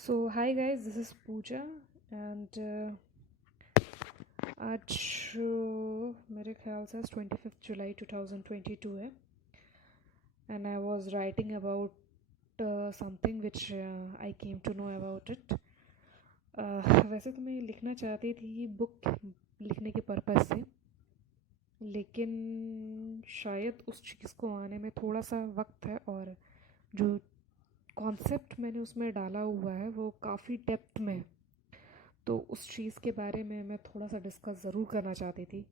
So hi guys, this is Pooja and आज मेरे ख्याल से 25 जुलाई 2022 है and I was writing about something which I came to know about it. वैसे तो मैं लिखना चाहती थी बुक लिखने के पर्पज़ से, लेकिन शायद उस चीज़ को आने में थोड़ा सा वक्त है और जो कॉन्सेप्ट मैंने उसमें डाला हुआ है वो काफ़ी डेप्थ में है। तो उस चीज़ के बारे में मैं थोड़ा सा डिस्कस ज़रूर करना चाहती थी।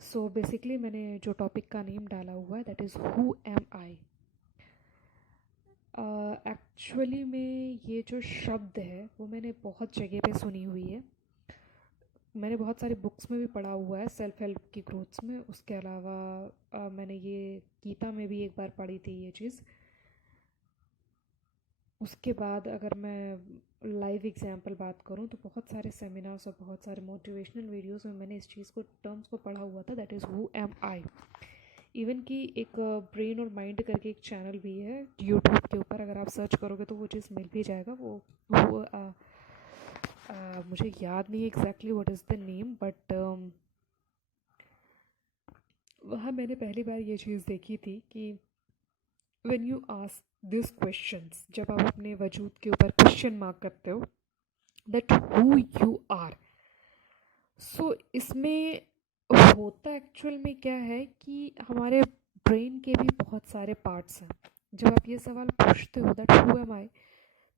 सो बेसिकली मैंने जो टॉपिक का नेम डाला हुआ है that is who am I. Actually में ये जो शब्द है वो मैंने बहुत जगह पे सुनी हुई है, मैंने बहुत सारी बुक्स में भी पढ़ा हुआ है सेल्फ हेल्प की ग्रोथ्स में। उसके अलावा मैंने ये गीता में भी एक बार पढ़ी थी ये चीज़। उसके बाद अगर मैं लाइव एग्जांपल बात करूं तो बहुत सारे सेमिनार्स और बहुत सारे मोटिवेशनल वीडियोस में मैंने इस चीज़ को टर्म्स को पढ़ा हुआ था, that is who am I. Even कि एक ब्रेन और माइंड करके एक चैनल भी है यूट्यूब के ऊपर, अगर आप सर्च करोगे तो वो चीज़ मिल भी जाएगा। वो मुझे याद नहीं exactly what is the name, but वहाँ मैंने पहली बार ये चीज़ देखी थी कि when you ask this questions, जब आप अपने वजूद के ऊपर क्वेश्चन मार्क करते हो दैट हु यू आर, सो इसमें होता एक्चुअल में क्या है कि हमारे ब्रेन के भी बहुत सारे पार्ट्स हैं। जब आप ये सवाल पूछते हो दैट हु एम आई,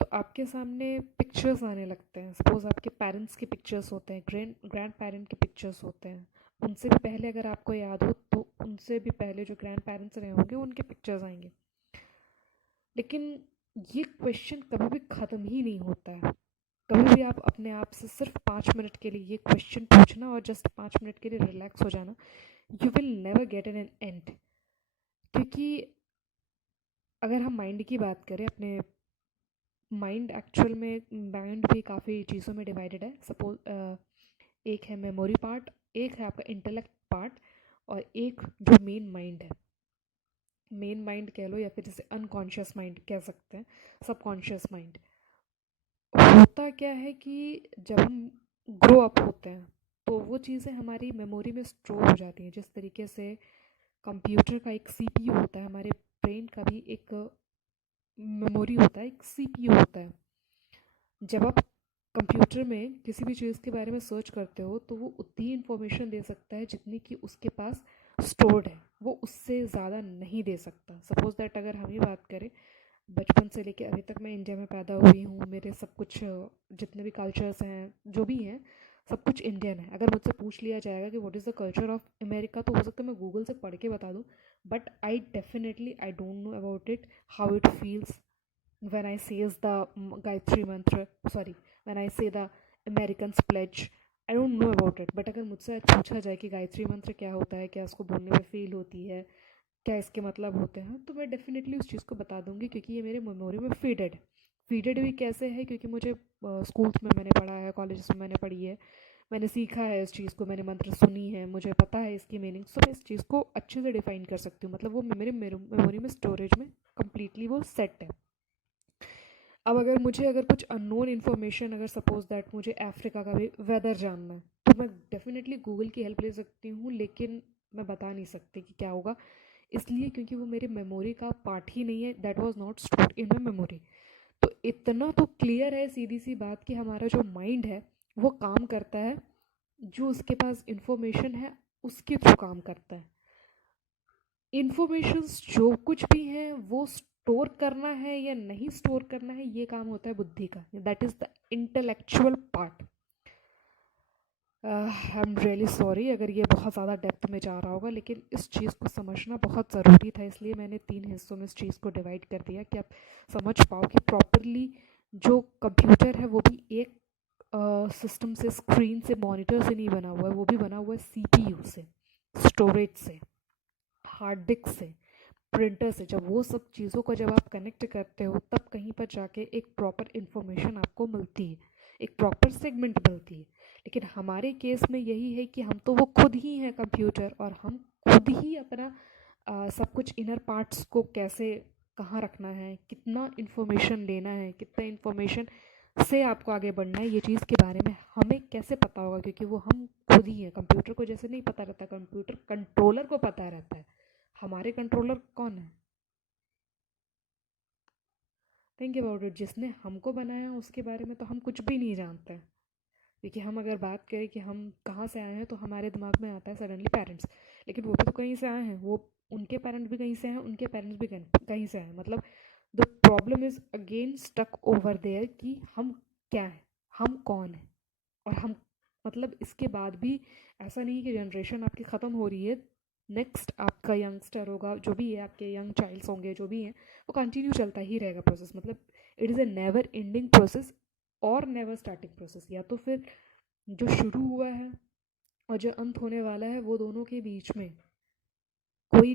तो आपके सामने पिक्चर्स आने लगते हैं। सपोज आपके पेरेंट्स के पिक्चर्स होते हैं, ग्रैंड पेरेंट के पिक्चर्स होते हैं, उनसे भी पहले अगर आपको याद हो तो उनसे भी पहले जो ग्रैंड पेरेंट्स रहे होंगे उनके पिक्चर्स आएंगे। लेकिन ये क्वेश्चन कभी भी ख़त्म ही नहीं होता है। कभी भी आप अपने आप से सिर्फ 5 मिनट के लिए ये क्वेश्चन पूछना और जस्ट 5 मिनट के लिए रिलैक्स हो जाना, you will never get an and. क्योंकि अगर हम माइंड की बात करें, अपने माइंड एक्चुअल में माइंड भी काफ़ी चीज़ों में डिवाइडेड है। सपोज एक है मेमोरी पार्ट, एक है आपका इंटेलेक्ट पार्ट, और एक जो मेन माइंड है, मेन माइंड कह लो या फिर जैसे अनकॉन्शियस माइंड कह सकते हैं, सबकॉन्शियस माइंड। होता क्या है कि जब हम ग्रो अप होते हैं तो वो चीज़ें हमारी मेमोरी में स्टोर हो जाती हैं। जिस तरीके से कंप्यूटर का एक सीपीयू होता है, हमारे ब्रेन का भी एक मेमोरी होता है, एक सीपीयू होता है। जब आप कंप्यूटर में किसी भी चीज़ के बारे में सर्च करते हो तो वो उतनी इन्फॉर्मेशन दे सकता है जितनी कि उसके पास स्टोर्ड है, वो उससे ज़्यादा नहीं दे सकता। सपोज दैट अगर हम ही बात करें, बचपन से लेके अभी तक मैं इंडिया में पैदा हुई हूँ, मेरे सब कुछ जितने भी कल्चर्स हैं जो भी हैं सब कुछ इंडियन है। अगर मुझसे पूछ लिया जाएगा कि what is the culture of America, तो हो सकता है मैं गूगल से पढ़ के बता दूँ, but I don't know about it, how it feels when I says the Gayatri mantra, sorry, when I say the American's pledge, I don't know about it. But अगर मुझसे आज पूछा जाए कि गायत्री मंत्र क्या होता है, क्या उसको बोलने में फील होती है, क्या इसके मतलब होते हैं, तो मैं डेफिनेटली उस चीज़ को बता दूंगी, क्योंकि ये मेरे मेमोरी में फीडेड है। फीडेड भी कैसे है, क्योंकि मुझे स्कूल्स में मैंने पढ़ा है, कॉलेज में मैंने पढ़ी है, मैंने सीखा है इस चीज़ को, मैंने मंत्र सुनी है, मुझे पता है इसकी मीनिंग। सो मैं इस चीज़ को अच्छे से डिफाइन कर सकती हूँ, मतलब वो मेरे मेमोरी में स्टोरेज में कम्प्लीटली वो सेट है। अब अगर कुछ अननोन इन्फॉर्मेशन, अगर सपोज दैट मुझे अफ्रीका का भी वेदर जानना है, तो मैं डेफिनेटली गूगल की हेल्प ले सकती हूँ, लेकिन मैं बता नहीं सकती कि क्या होगा, इसलिए क्योंकि वो मेरी मेमोरी का पार्ट ही नहीं है, that was not stored in my memory. तो इतना तो क्लियर है, सीधी सी बात, कि हमारा जो माइंड है वो काम करता है, जो उसके पास इंफॉर्मेशन है उसके थ्रू काम करता है। इन्फॉर्मेशंस जो कुछ भी हैं वो स्टोर करना है या नहीं स्टोर करना है, ये काम होता है बुद्धि का, that is the intellectual part. I am really sorry अगर ये बहुत ज़्यादा डेप्थ में जा रहा होगा, लेकिन इस चीज़ को समझना बहुत ज़रूरी था, इसलिए मैंने 3 हिस्सों में इस चीज़ को डिवाइड कर दिया कि आप समझ पाओ कि प्रॉपरली जो कंप्यूटर है वो भी एक सिस्टम से, स्क्रीन से, मॉनिटर से नहीं बना हुआ है, वो भी बना हुआ है सीपीयू से, स्टोरेज से, हार्ड डिस्क से, प्रिंटर से। जब वो सब चीज़ों को जब आप कनेक्ट करते हो तब कहीं पर जाके एक प्रॉपर इन्फॉर्मेशन आपको मिलती है, एक प्रॉपर सेगमेंट मिलती है। लेकिन हमारे केस में यही है कि हम तो वो खुद ही हैं कंप्यूटर, और हम खुद ही अपना सब कुछ इनर पार्ट्स को कैसे कहाँ रखना है, कितना इन्फॉर्मेशन लेना है, कितना इन्फॉर्मेशन से आपको आगे बढ़ना है, ये चीज़ के बारे में हमें कैसे पता होगा? क्योंकि वो हम खुद ही हैं। कंप्यूटर को जैसे नहीं पता रहता, कंप्यूटर कंट्रोलर को पता रहता है। हमारे कंट्रोलर कौन है? थिंक अबाउट इट, जिसने हमको बनाया उसके बारे में तो हम कुछ भी नहीं जानते। क्योंकि हम अगर बात करें कि हम कहाँ से आए हैं तो हमारे दिमाग में आता है सडनली पेरेंट्स, लेकिन वो भी तो कहीं से आए हैं, वो उनके पेरेंट्स भी कहीं से हैं, उनके पेरेंट्स भी कहीं से आए हैं। मतलब the problem is again stuck over there कि हम क्या हैं, हम कौन हैं। और हम मतलब इसके बाद भी ऐसा नहीं कि जनरेशन आपकी ख़त्म हो रही है, नेक्स्ट आपका यंगस्टर होगा, जो भी है आपके यंग चाइल्ड्स होंगे, जो भी हैं, वो कंटिन्यू चलता ही रहेगा प्रोसेस। मतलब it is a never ending process और नेवर स्टार्टिंग प्रोसेस। या तो फिर जो शुरू हुआ है और जो अंत होने वाला है, वो दोनों के बीच में कोई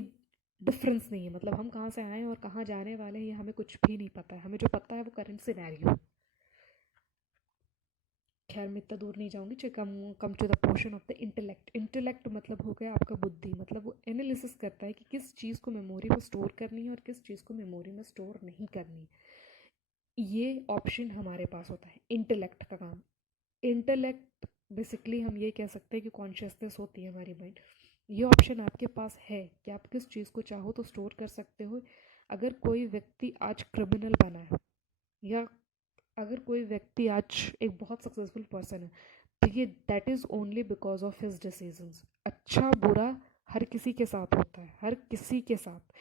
डिफरेंस नहीं है। मतलब हम कहाँ से आए हैं और कहाँ जाने वाले हैं, ये हमें कुछ भी नहीं पता है। हमें जो पता है वो करंट सिनेरियो। खैर मैं इतना दूर नहीं जाऊँगी। चलिए come to the portion of the intellect. Intellect मतलब हो गया आपका बुद्धि। मतलब वो एनालिसिस करता है कि किस चीज़ को मेमोरी में स्टोर करनी है और किस चीज़ को मेमोरी में स्टोर नहीं करनी। ये ऑप्शन हमारे पास होता है इंटेलेक्ट का काम। इंटेलेक्ट बेसिकली हम ये कह सकते हैं कि कॉन्शियसनेस होती है हमारी माइंड। ये ऑप्शन आपके पास है कि आप किस चीज़ को चाहो तो स्टोर कर सकते हो। अगर कोई व्यक्ति आज क्रिमिनल बना है, या अगर कोई व्यक्ति आज एक बहुत सक्सेसफुल पर्सन है, तो ये that is only because of his decisions. अच्छा बुरा हर किसी के साथ होता है, हर किसी के साथ।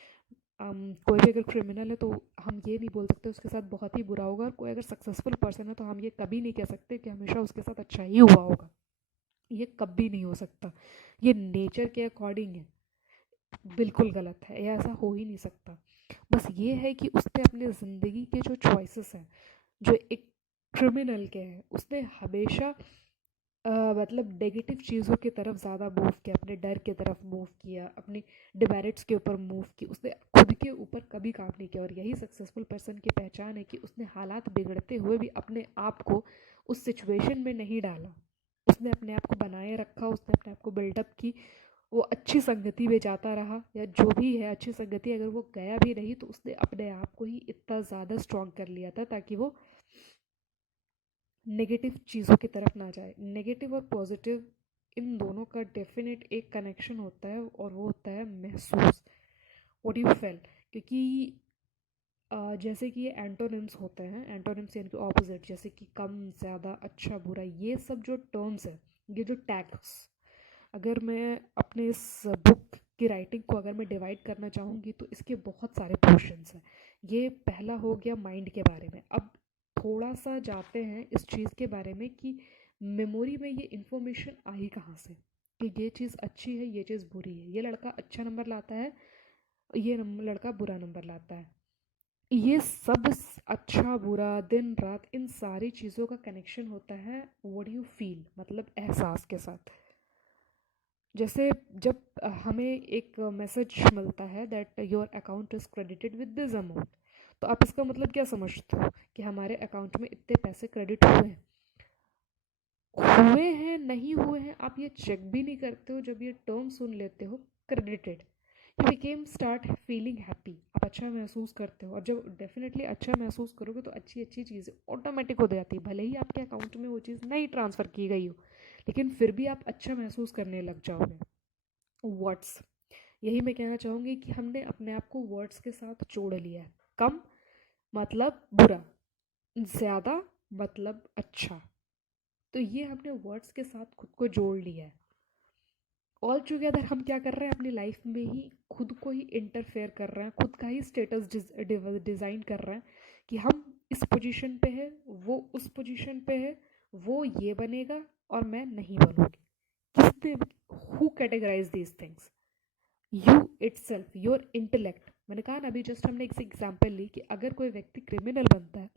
कोई भी अगर क्रिमिनल है तो हम ये नहीं बोल सकते उसके साथ बहुत ही बुरा होगा, और कोई अगर सक्सेसफुल पर्सन है तो हम ये कभी नहीं कह सकते कि हमेशा उसके साथ अच्छा ही हुआ होगा। ये कभी नहीं हो सकता। ये नेचर के अकॉर्डिंग है, बिल्कुल गलत है, ये ऐसा हो ही नहीं सकता। बस ये है कि उसने अपने ज़िंदगी के जो चॉइसेस हैं, जो एक क्रिमिनल के हैं, उसने हमेशा मतलब नेगेटिव चीज़ों की तरफ ज़्यादा मूव किया, अपने डर की तरफ मूव किया, अपनी डिमेरिट्स के ऊपर मूव की। उसने खुद के ऊपर कभी काम नहीं किया। और यही सक्सेसफुल पर्सन की पहचान है कि उसने हालात बिगड़ते हुए भी अपने आप को उस सिचुएशन में नहीं डाला। उसने अपने आप को बनाए रखा, उसने अपने आप को बिल्डअप की। वो अच्छी संगति में जाता रहा, या जो भी है अच्छी संगति अगर वो गया भी नहीं तो उसने अपने आप को ही इतना ज़्यादा स्ट्रॉन्ग कर लिया था ताकि वो नेगेटिव चीज़ों की तरफ ना जाए। नेगेटिव और पॉजिटिव इन दोनों का डेफिनेट एक कनेक्शन होता है, और वो होता है महसूस, व्हाट यू फेल। क्योंकि जैसे कि ये एंटोनिम्स होते हैं, एंटोनिम्स यानी कि ऑपोजिट, जैसे कि कम ज़्यादा अच्छा बुरा, ये सब जो टर्म्स है, ये जो टैग्स, अगर मैं अपने इस बुक की राइटिंग को अगर मैं डिवाइड करना चाहूँगी तो इसके बहुत सारे पोर्शंस हैं। ये पहला हो गया माइंड के बारे में। अब थोड़ा सा जाते हैं इस चीज़ के बारे में कि मेमोरी में ये इन्फॉर्मेशन आई कहाँ से, कि ये चीज़ अच्छी है, ये चीज़ बुरी है, ये लड़का अच्छा नंबर लाता है, ये लड़का बुरा नंबर लाता है। ये सब अच्छा बुरा दिन रात इन सारी चीज़ों का कनेक्शन होता है व्हाट यू फील, मतलब एहसास के साथ। जैसे जब हमें एक मैसेज मिलता है that your account is credited with this amount, तो आप इसका मतलब क्या समझते हो कि हमारे अकाउंट में इतने पैसे क्रेडिट हुए हैं नहीं हुए हैं, आप ये चेक भी नहीं करते हो। जब ये टर्म सुन लेते हो credited, you became start feeling happy, आप अच्छा महसूस करते हो। और जब डेफिनेटली अच्छा महसूस करोगे तो अच्छी अच्छी चीज़ें ऑटोमेटिक हो जाती है। भले ही आपके अकाउंट में वो चीज़ नहीं ट्रांसफ़र की गई हो, लेकिन फिर भी आप अच्छा महसूस करने लग जाओगे। वर्ड्स, यही मैं कहना चाहूँगी कि हमने अपने आप को वर्ड्स के साथ जोड़ लिया है। कम मतलब बुरा, ज़्यादा मतलब अच्छा। तो ये हमने वर्ड्स के साथ खुद को जोड़ लिया है। ऑल टुगेदर हम क्या कर रहे हैं अपनी लाइफ में ही खुद को ही इंटरफेयर कर रहे हैं, खुद का ही स्टेटस डिज़ाइन कर रहे हैं कि हम इस पोजीशन पे है, वो उस पोजीशन पे है, वो ये बनेगा और मैं नहीं बनूंगी। किसने, who categorize these things? You itself, your intellect. मैंने कहा ना अभी जस्ट हमने एक एग्जाम्पल ली कि अगर कोई व्यक्ति क्रिमिनल बनता है,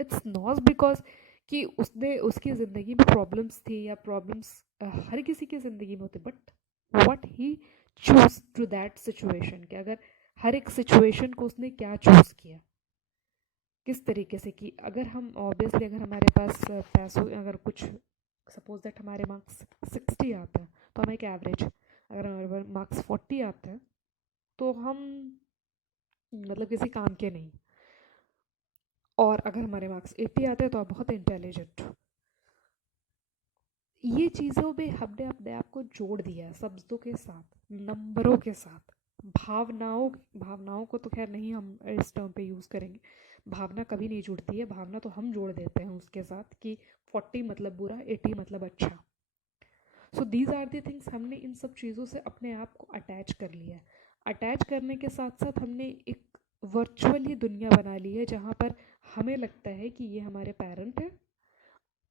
इट्स नॉट बिकॉज कि उसने उसकी ज़िंदगी में प्रॉब्लम्स थी, या प्रॉब्लम्स हर किसी की ज़िंदगी में होते, but what he choose to that situation, कि अगर हर एक सिचुएशन को उसने क्या चूज़ किया, किस तरीके से। कि अगर हम ऑब्वियसली अगर हमारे पास पैसों, अगर कुछ सपोज दैट हमारे मार्क्स 60 आते हैं तो हम एक एवरेज, अगर हमारे मार्क्स 40 आते हैं तो हम मतलब किसी काम के नहीं। और अगर हमारे मार्क्स 80 आते हैं तो आप बहुत इंटेलिजेंट हो। ये चीज़ों में हमने अपने आप को जोड़ दिया है शब्दों के साथ, नंबरों के साथ। भावनाओं भावनाओं को तो खैर नहीं हम इस टर्म पे यूज़ करेंगे। भावना कभी नहीं जुड़ती है, भावना तो हम जोड़ देते हैं उसके साथ कि 40 मतलब बुरा, 80 मतलब अच्छा। So these are the things, हमने इन सब चीज़ों से अपने आप को अटैच कर लिया है। अटैच करने के साथ साथ हमने एक वर्चुअल ही दुनिया बना ली है जहाँ पर हमें लगता है कि ये हमारे पेरेंट हैं,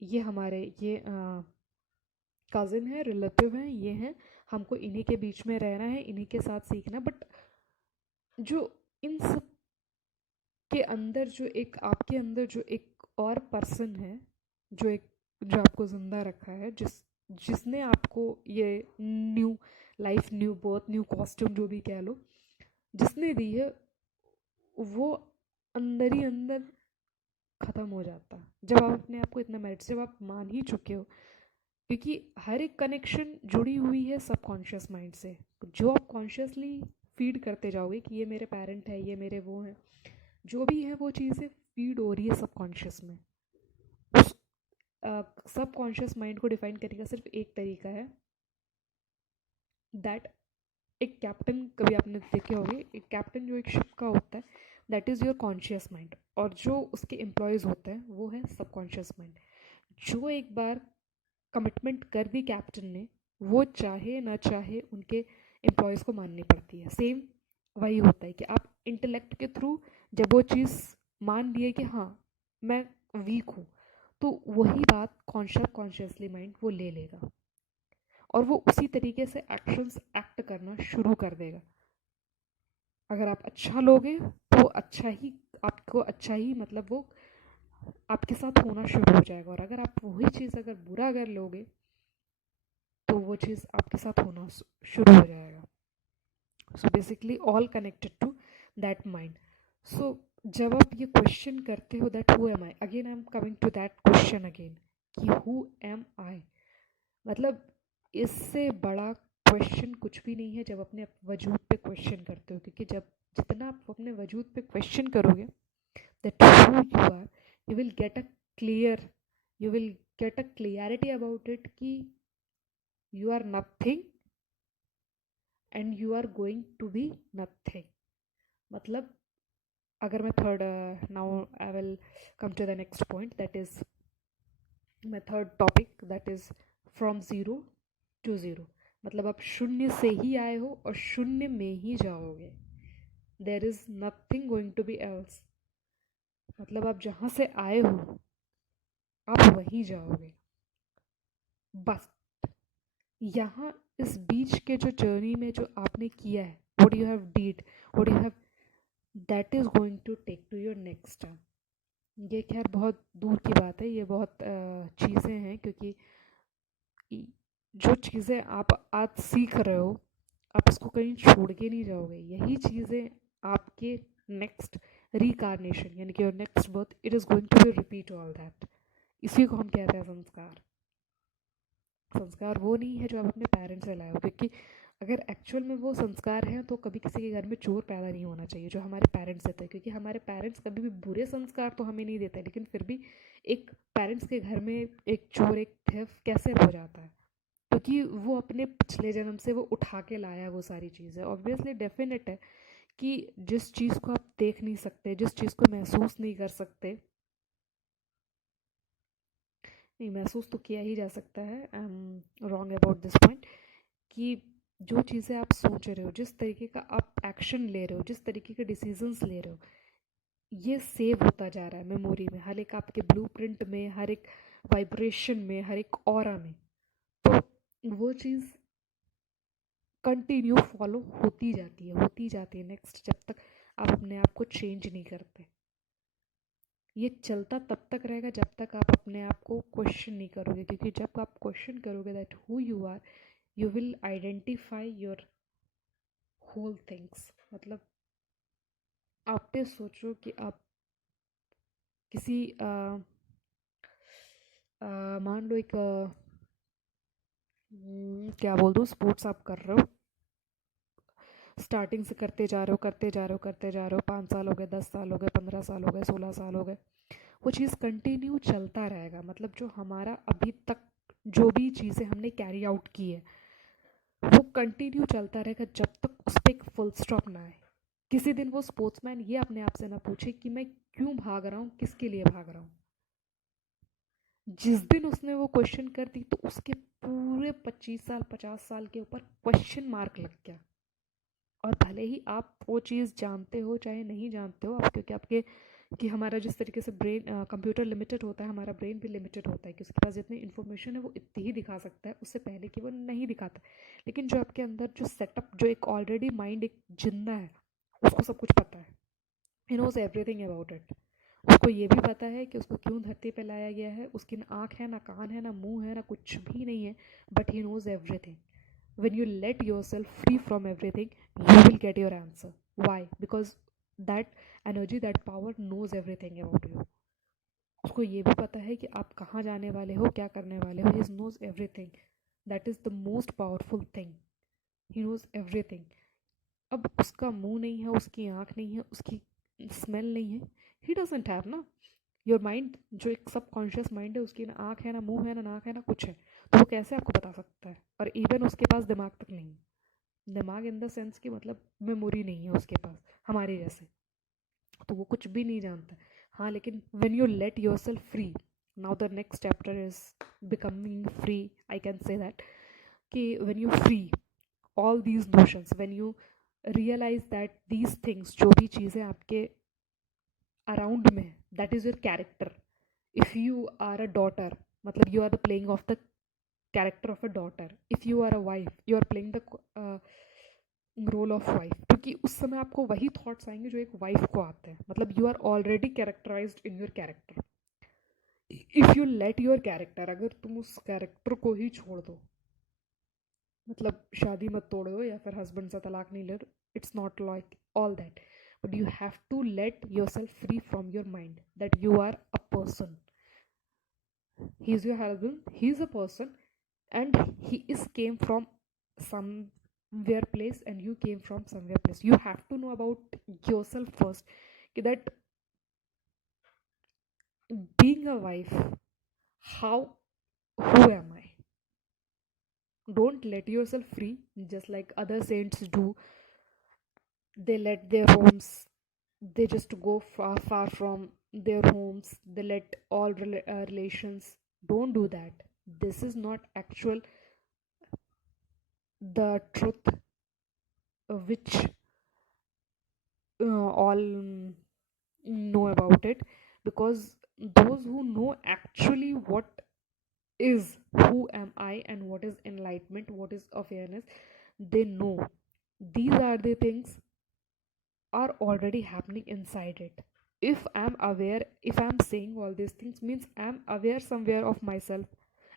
ये हमारे ये कज़िन है, रिलेटिव हैं, ये हैं, हमको इन्हीं के बीच में रहना है, इन्हीं के साथ सीखना। बट जो इन सब के अंदर जो एक आपके अंदर जो एक और पर्सन है, जो एक जो आपको ज़िंदा रखा है, जिसने आपको ये new life, new birth, new costume जो भी कह लो, जिसने दी है, वो अंदर ही अंदर ख़त्म हो जाता है जब आप अपने आप को इतना मैरिट, जब आप मान ही चुके हो। क्योंकि हर एक कनेक्शन जुड़ी हुई है सबकॉन्शियस माइंड से। जो आप कॉन्शियसली फीड करते जाओगे कि ये मेरे पेरेंट है, ये मेरे वो हैं, जो भी है वो चीज़ें फीड हो रही है सबकॉन्शियस में। उस सबकॉन्शियस माइंड को डिफाइन करने का सिर्फ एक तरीका है, दैट एक कैप्टन, कभी आपने देखे होंगे, एक कैप्टन जो एक शिप का होता है, that is your conscious mind. और जो उसके एम्प्लॉयज़ होते हैं वो है सबकॉन्शियस माइंड। जो एक बार कमिटमेंट कर दी कैप्टन ने, वो चाहे ना चाहे उनके एम्प्लॉयज़ को माननी पड़ती है। सेम वही होता है कि आप इंटेलेक्ट के थ्रू जब वो चीज़ मान लिए कि हाँ मैं वीक हूँ, तो वही बात कॉन्शियसली माइंड वो ले लेगा और वो उसी तरीके से एक्शंस एक्ट करना शुरू कर देगा। अगर आप अच्छा लोगे तो अच्छा ही, आपको अच्छा ही मतलब वो आपके साथ होना शुरू हो जाएगा। और अगर आप वही चीज़ अगर बुरा अगर लोगे तो वो चीज़ आपके साथ होना शुरू हो जाएगा। So basically all connected to that mind. So जब आप ये क्वेश्चन करते हो that who am I, again I am coming to that question again कि हु एम आई, मतलब इससे बड़ा क्वेश्चन कुछ भी नहीं है जब अपने वजूद पे क्वेश्चन करते हो। क्योंकि जब जितना आप अपने वजूद पे क्वेश्चन करोगे that who you are, you will get a clear, you will get a clarity about it कि you are nothing and you are going to be nothing. मतलब अगर मैं third, now I will come to the next point, that is my third topic, that is from zero to zero. मतलब आप शून्य से ही आए हो और शून्य में ही जाओगे। There is nothing going to be else. मतलब आप जहाँ से आए हो आप वहीं जाओगे बस। यहाँ इस बीच के जो जर्नी में जो आपने किया है, what you have did, what you have, that is going to take to your next time. ये खैर बहुत दूर की बात है, ये बहुत चीज़ें हैं। क्योंकि जो चीज़ें आप आज सीख रहे हो आप इसको कहीं छोड़ के नहीं जाओगे। यही चीज़ें आपके नेक्स्ट रिकारनेशन यानी कि your next birth, it is going to be repeat all that. इसी को हम कहते हैं संस्कार। संस्कार वो नहीं है जो आप अपने पेरेंट्स से लाए हो। क्योंकि अगर एक्चुअल में वो संस्कार हैं तो कभी किसी के घर में चोर पैदा नहीं होना चाहिए जो हमारे पेरेंट्स देते हैं। क्योंकि हमारे पेरेंट्स कभी भी बुरे संस्कार तो हमें नहीं देते, लेकिन फिर भी एक पेरेंट्स के घर में एक चोर, एक थेफ कैसे हो जाता है? क्योंकि वो अपने पिछले जन्म से वो उठा के लाया है वो सारी चीज़ें। ऑब्वियसली डेफिनेट है कि जिस चीज़ को आप देख नहीं सकते, जिस चीज़ को महसूस नहीं कर सकते, नहीं महसूस तो किया ही जा सकता है, I am wrong about this point, कि जो चीज़ें आप सोच रहे हो, जिस तरीके का आप एक्शन ले रहे हो, जिस तरीके के डिसीजंस ले रहे हो, ये सेव होता जा रहा है मेमोरी में, हर एक आपके ब्लूप्रिंट में, हर एक वाइब्रेशन में, हर एक ऑरा में। तो वो चीज़ कंटिन्यू फॉलो होती जाती है नेक्स्ट, जब तक आप अपने आप को चेंज नहीं करते। ये चलता तब तक रहेगा जब तक आप अपने आप को क्वेश्चन नहीं करोगे। क्योंकि जब आप क्वेश्चन करोगे that who you are, you will identify your whole things. मतलब आप पे सोचो कि आप किसी मान लो एक क्या बोल दो, स्पोर्ट्स आप कर रहे हो, स्टार्टिंग से करते जा रहे हो करते जा रहे हो करते जा रहे हो, 5 साल हो गए, 10 साल हो गए, 15 साल हो गए, 16 साल हो गए, वो चीज़ कंटिन्यू चलता रहेगा। मतलब जो हमारा अभी तक जो भी चीज़ें हमने कैरी आउट की है वो कंटिन्यू चलता रहेगा जब तक उस पर एक फुल स्टॉप ना आए। किसी दिन वो स्पोर्ट्समैन ये अपने आप से ना पूछे कि मैं क्यों भाग रहा हूँ, किसके लिए भाग रहा हूँ। जिस दिन उसने वो क्वेश्चन कर दी तो उसके पूरे 25 साल 50 साल के ऊपर क्वेश्चन मार्क लग गया। और भले ही आप वो चीज़ जानते हो चाहे नहीं जानते हो, आप क्योंकि आपके कि हमारा जिस तरीके से ब्रेन कंप्यूटर लिमिटेड होता है, हमारा ब्रेन भी लिमिटेड होता है कि उसके पास जितनी इन्फॉर्मेशन है वो इतनी ही दिखा सकता है, उससे पहले कि वो नहीं दिखाता। लेकिन जो आपके अंदर जो सेटअप, जो एक ऑलरेडी माइंड एक जिंदा है, उसको सब कुछ पता है। He knows everything about it. उसको ये भी पता है कि उसको क्यों धरती पे लाया गया है। उसकी ना आँख है, ना कान है, ना मुंह है, ना कुछ भी नहीं है, but he knows everything. When you let yourself free from everything, you will get your answer. Why? Because that energy, that power knows everything about you. उसको ये भी पता है कि आप कहाँ जाने वाले हो, क्या करने वाले हो. He knows everything. That is the most powerful thing. He knows everything. अब उसका मुंह नहीं है, उसकी आँख नहीं है, उसकी स्मेल नहीं है. He doesn't have ना. योर माइंड जो एक सब कॉन्शियस माइंड है, उसकी ना आँख है, ना मुंह है, ना नाक है, ना कुछ है, तो वो कैसे आपको बता सकता है। और इवन उसके पास दिमाग तक नहीं है। दिमाग इन द सेंस कि मतलब मेमोरी नहीं है उसके पास हमारे जैसे, तो वो कुछ भी नहीं जानता। हाँ, लेकिन when you let your self free, now the next chapter is becoming free, I can say that, कि when you free all these notions, when you realise that these things, जो भी चीज़ें आपके अराउंड में, that is your character. If you are a daughter, मतलब you are the playing of the character of a daughter. If you are a wife, you are playing the role of wife, क्योंकि उस समय आपको वही thoughts आएंगे जो एक wife को आते हैं। मतलब you are already characterised in your character. If you let your character, अगर तुम उस कैरेक्टर को ही छोड़ दो, मतलब शादी मत तोड़ दो या फिर हस्बैंड से तलाक नहीं ले, it's not like all that, but you have to let your self free from your mind that you are a person. He is your husband, he is a person, and he is came from somewhere place and you came from somewhere place. You have to know about yourself first, that being a wife, how, who am I? Don't let yourself free just like other saints do. They let their homes, they just go far far from their homes, they let all relations. Don't do that. This is not actual the truth, which all know about it, because those who know actually what is who am I and what is enlightenment, what is awareness, they know these are the things are already happening inside it. If I'm aware, if I'm saying all these things, means I'm aware somewhere of myself.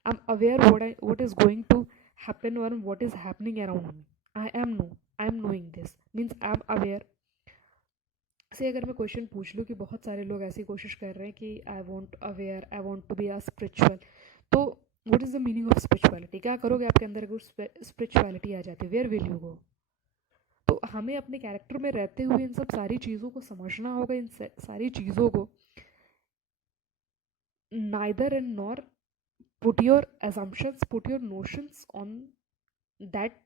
I'm aware what is going to happen or what is happening around me. I'm knowing this, means I'm aware. से अगर मैं question पूछ लूँ कि बहुत सारे लोग ऐसी कोशिश कर रहे हैं कि I want aware, I want to be a spiritual, तो what is the meaning of spirituality? क्या करोगे आपके अंदर अगर स्पिरिचुअलिटी आ जाती है? Where will you go? तो हमें अपने कैरेक्टर में रहते हुए इन सब सारी चीज़ों को समझना होगा, इन सारी चीज़ों को neither and nor put your assumptions, put your notions on that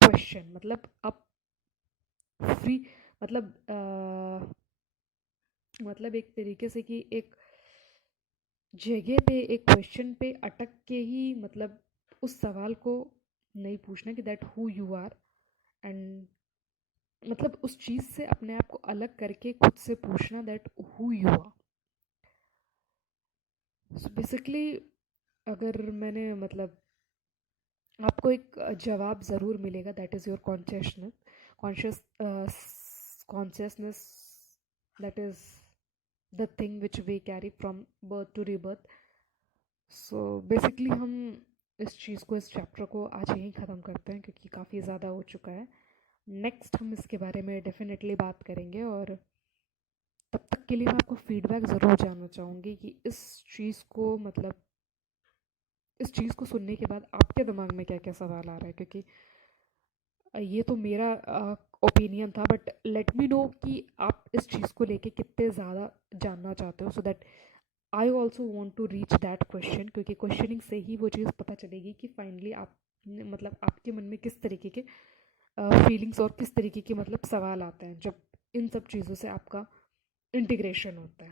question. मतलब आप फ्री, मतलब मतलब एक तरीके से कि एक जगह पे, एक क्वेश्चन पे अटक के ही, मतलब उस सवाल को नहीं पूछना कि that who you are, and मतलब उस चीज़ से अपने आप को अलग करके खुद से पूछना that who you are. So basically अगर मैंने मतलब आपको एक जवाब ज़रूर मिलेगा, that is your conscious consciousness, that is the thing which we carry from birth to rebirth. So basically हम इस चीज़ को, इस चैप्टर को आज यहीं ख़त्म करते हैं क्योंकि काफ़ी ज़्यादा हो चुका है। नेक्स्ट हम इसके बारे में डेफिनेटली बात करेंगे, और तब तक के लिए मैं आपको फीडबैक ज़रूर जानना चाहूँगी कि इस चीज़ को, मतलब इस चीज़ को सुनने के बाद आपके दिमाग में क्या क्या सवाल आ रहा है, क्योंकि ये तो मेरा ओपिनियन था, बट लेट मी नो कि आप इस चीज़ को लेके कितने ज़्यादा जानना चाहते हो, so that I also want to reach that question, क्योंकि क्वेश्चनिंग से ही वो चीज़ पता चलेगी कि फाइनली आप मतलब आपके मन में किस तरीके के फीलिंग्स और किस तरीके के मतलब सवाल आते हैं जब इन सब चीज़ों से आपका इंटीग्रेशन होता है।